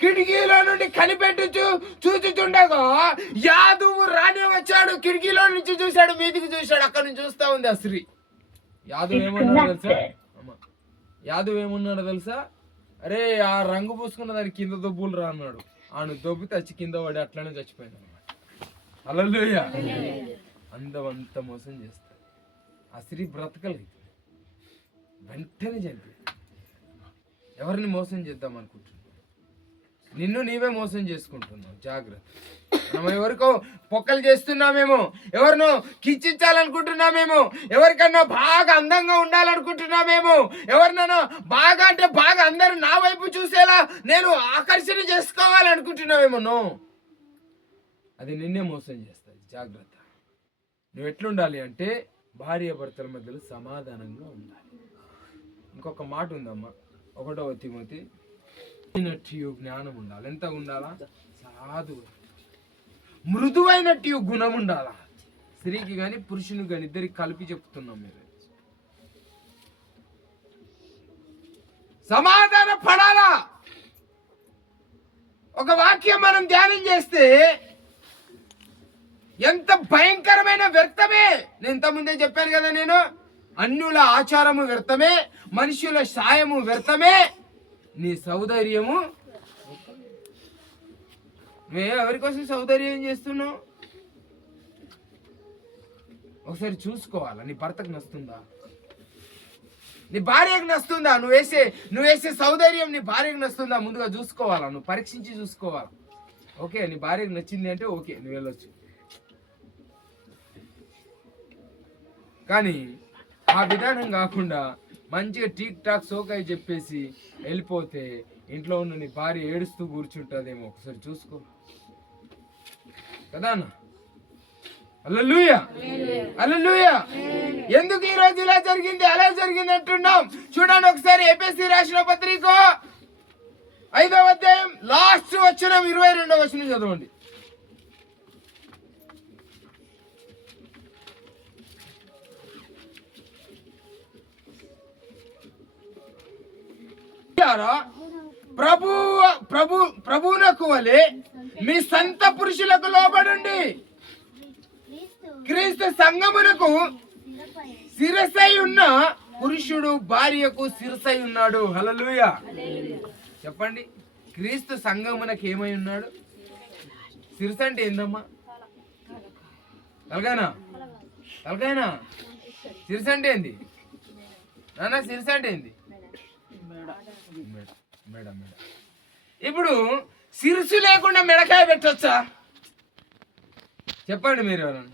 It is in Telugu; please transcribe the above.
కిటికీలో నుండి కనిపెట్టు చూచుచుండగా యాదువు రానే వచ్చాడు. కిటికీలో నుంచి చూశాడు, మీదికి చూశాడు, అక్కడ నుంచి చూస్తా ఉంది ఆ స్త్రీ. యాదవ్ ఏమన్నాడు తెలుసా? అరే ఆ రంగు పూసుకున్న దాని కింద దొబ్బులు రా అన్నాడు. ఆను దొబ్బి తెచ్చి కింద పడి అట్లనే చచ్చిపోయింది అనమాట. హల్లెలూయా. అంత మోసం చేస్తాడు. ఆ స్త్రీ బ్రతకలేదు, వెంటనే చనిపోయింది. ఎవరిని మోసం చేద్దాం అనుకుంటున్నావు? నిన్ను నీవే మోసం చేసుకుంటున్నావు. జాగ్రత్త. మనం ఎవరికో పొక్కలు చేస్తున్నామేమో, ఎవరినో కిచ్చించాలనుకుంటున్నామేమో, ఎవరికన్నా బాగా అందంగా ఉండాలనుకుంటున్నామేమో, ఎవరినైనా బాగా అంటే బాగా అందరూ నా వైపు చూసేలా నేను ఆకర్షణ చేసుకోవాలనుకుంటున్నావేమో. నో, అది నిన్నే మోసం చేస్తుంది. జాగ్రత్త. నువ్వు ఎట్లుండాలి అంటే భార్య భర్తల మధ్యలో సమాధానంగా ఉండాలి. ఇంకొక మాట ఉందమ్మా, 1వ తిమోతి, జ్ఞానం ఉండాలి. ఎంత ఉండాలా? సాధువు, మృదువైనట్టు గుణం ఉండాలా. స్త్రీకి కానీ పురుషునికి కానీ ఇద్దరికి కలిపి చెప్తున్నాం. మీరు సమాధాన పడాలా. ఒక వాక్యం మనం ధ్యానం చేస్తే ఎంత భయంకరమైన వ్యర్థమే. నేను ఇంతకుముందే చెప్పాను కదా, నేను అన్యుల ఆచారము వ్యర్థమే, మనుషుల సాయము వ్యర్థమే, నీ సౌందర్యము. నువ్వే ఎవరి కోసం సౌందర్యం చేస్తున్నావు? ఒకసారి చూసుకోవాలా, నీ భర్తకు నస్తుందా, నీ భార్యకు నస్తుందా? నువ్వు వేసే సౌందర్యం నీ భార్యకు నస్తుందా? ముందుగా చూసుకోవాలా, నువ్వు పరీక్షించి చూసుకోవాలా. ఓకే, నీ భార్యకు నచ్చింది అంటే ఓకే, నువ్వు వెళ్ళొచ్చు. కానీ ఆ విధానం కాకుండా మంచిగా టీక్ టాక్ సోకాయ చెప్పేసి వెళ్ళిపోతే ఇంట్లో ఉన్న నీ భార్య ఏడుస్తూ కూర్చుంటుందేమో. ఒకసారి చూసుకో కదా అన్న. హల్లెలూయా, హల్లెలూయా. ఎందుకు ఈ రోజు ఇలా జరిగింది అలా జరిగింది అంటున్నాం? చూడండి ఒకసారి ఎఫెసీ రాసిన పత్రిక 5వ అధ్యాయం లాస్ట్ వచనం 22వ వచనం చదవండి. ప్రభువునకు వలె మీ సంత పురుషులకు లోబడండి. క్రీస్తు సంఘమునకు శిరసై ఉన్న పురుషుడు భార్యకు శిరసై ఉన్నాడు. హల్లెలూయా. చెప్పండి, క్రీస్తు సంఘమునకు ఏమై ఉన్నాడు? శిరస అంటే ఏందమ్మా? తలకాయనా? తలకాయనా? శిరస అంటే ఏంది నాన్న? శిరస అంటే ఏంది? మెడ. ఇప్పుడు శిరసు లేకుండా మెడకాయ పెట్టొచ్చా? చెప్పండి మీరు ఎవరన్నా.